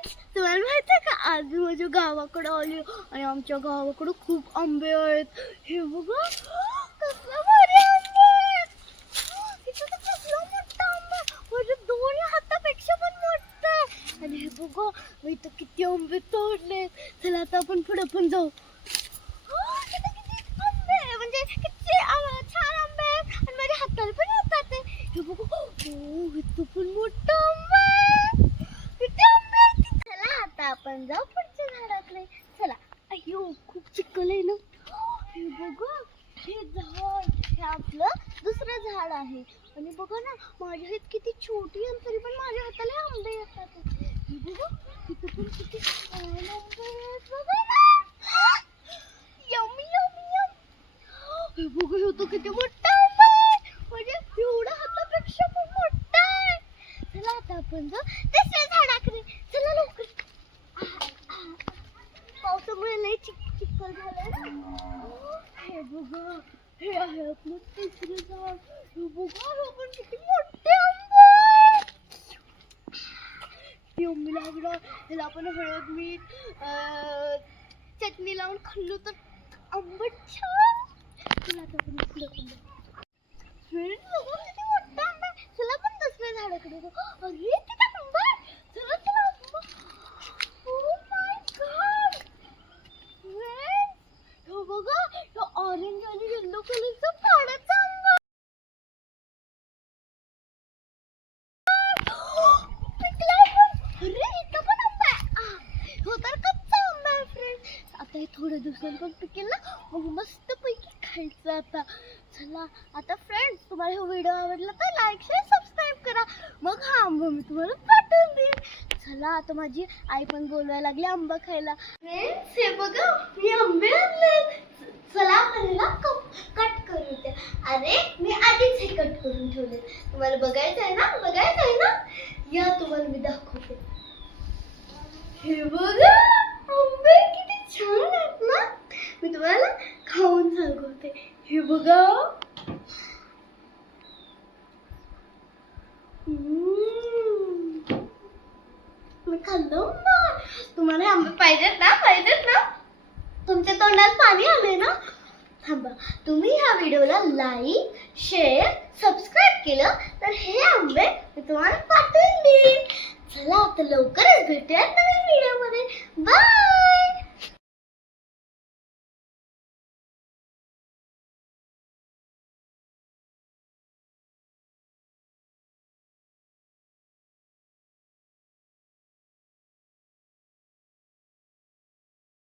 Friends, तुम्हाला माहिती आहे का आज मी माझ्या गावाकडे आली आणि आमच्या गावाकडे खूप आंबे आहेत. हे बघा कसला भारी आंबे आहेत. इथं तर कसला मोठा आंबा आहे. माझ्या दोन्ही हातापेक्षा पण मोठा आहे. आणि हे बघा मी इथं किती आंबे तोडले. चला आता आपण पुढे पण जाऊ. इथं किती आंबे आहे, म्हणजे किती छान आंबे आहेत आणि माझ्या हाताला पण येतात ते. हे बघा इथं पण मोठा आंबा आहे. किती आंबे आहेत. चला आता आपण जाऊ पुढच्या झाडाकडे. चला. अयो खूप चिखल आहे ना. हे बघा हे झाड, हे आपलं दुसरं झाड आहे. आणि बघा ना माझी हात किती छोटी आहे तरी पण माझ्या हाताला आंबे येतात. हे बघा इथं पण किती छान आंबे आहेत. बघा ना यम्मी यम्मी यम. हे बघा हे तर किती मोठा आंबा आहे. म्हणजे एवढा हातापेक्षा पण मोठा आहे. चला आता आपण जाऊ दुसऱ्या झाडाकडे. चला लवकर. पावसामुळे लय चिखल झालंय ना. हे बघा हे आहे आपलं तिसरं झाड. हे बघा हे पण किती मोठे आंबे आहेत. यम्मी लागला. ह्याला आपण हळद मीठ चटणी लावून खाल्लं तर आंबट छान. चला आता आपण पुढे फ्रेंड्स बघा किती मोठा आंबा आहे. चला आपण दुसऱ्या झाडाकडे जाऊ. अरे किती आंबा आहे. चला चला आंबा. Oh my God. फ्रेंड्स हे बघा हे ऑरेंज आणि येलो कलरचा पाडाचा आंबा. पिकला पण. अरे इथं पण आंबा आहे. हो तर कच्चा आंबा आहे फ्रेंड्स. आता हे थोड्या दिवसांनी पण पिकेल ना मग मस्त पैकी खायचं आता. चला आता फ्रेंड्स तुम्हाला हा व्हिडिओ आवडला तर लाईक शेअर सबस्क्राईब करा. मग हा आंबा मी तुम्हाला पाठवून देईन. चला आता माझी आई पण बोलवायला लागली आंबा खायला. फ्रेंड्स हे बघा मी आंबे आणले. चला आपण ह्याला कट करू द्या. अरे मी आधीच हे कट करून ठेवले. तुम्हाला बघायचं आहे ना, बघायचं आहे ना, या तुम्हाला मी दाखवते. हे बघा आंबे किती छान आहेत ना. मी तुम्हाला खाऊन दाखवते. हे बघा मी खाल्लं ना. तुम्हाला हे आंबे पाहिजेत ना, पाहिजेत ना. तुमच्या तोंडात पाणी आले ना. थांबा तुम्ही ह्या व्हिडिओला लाईक शेअर सबस्क्राईब केलं तर हे आंबे मी तुम्हाला पाठवून देईन. चला आता लवकरच भेटूया नवीन व्हिडिओमध्ये. बाय.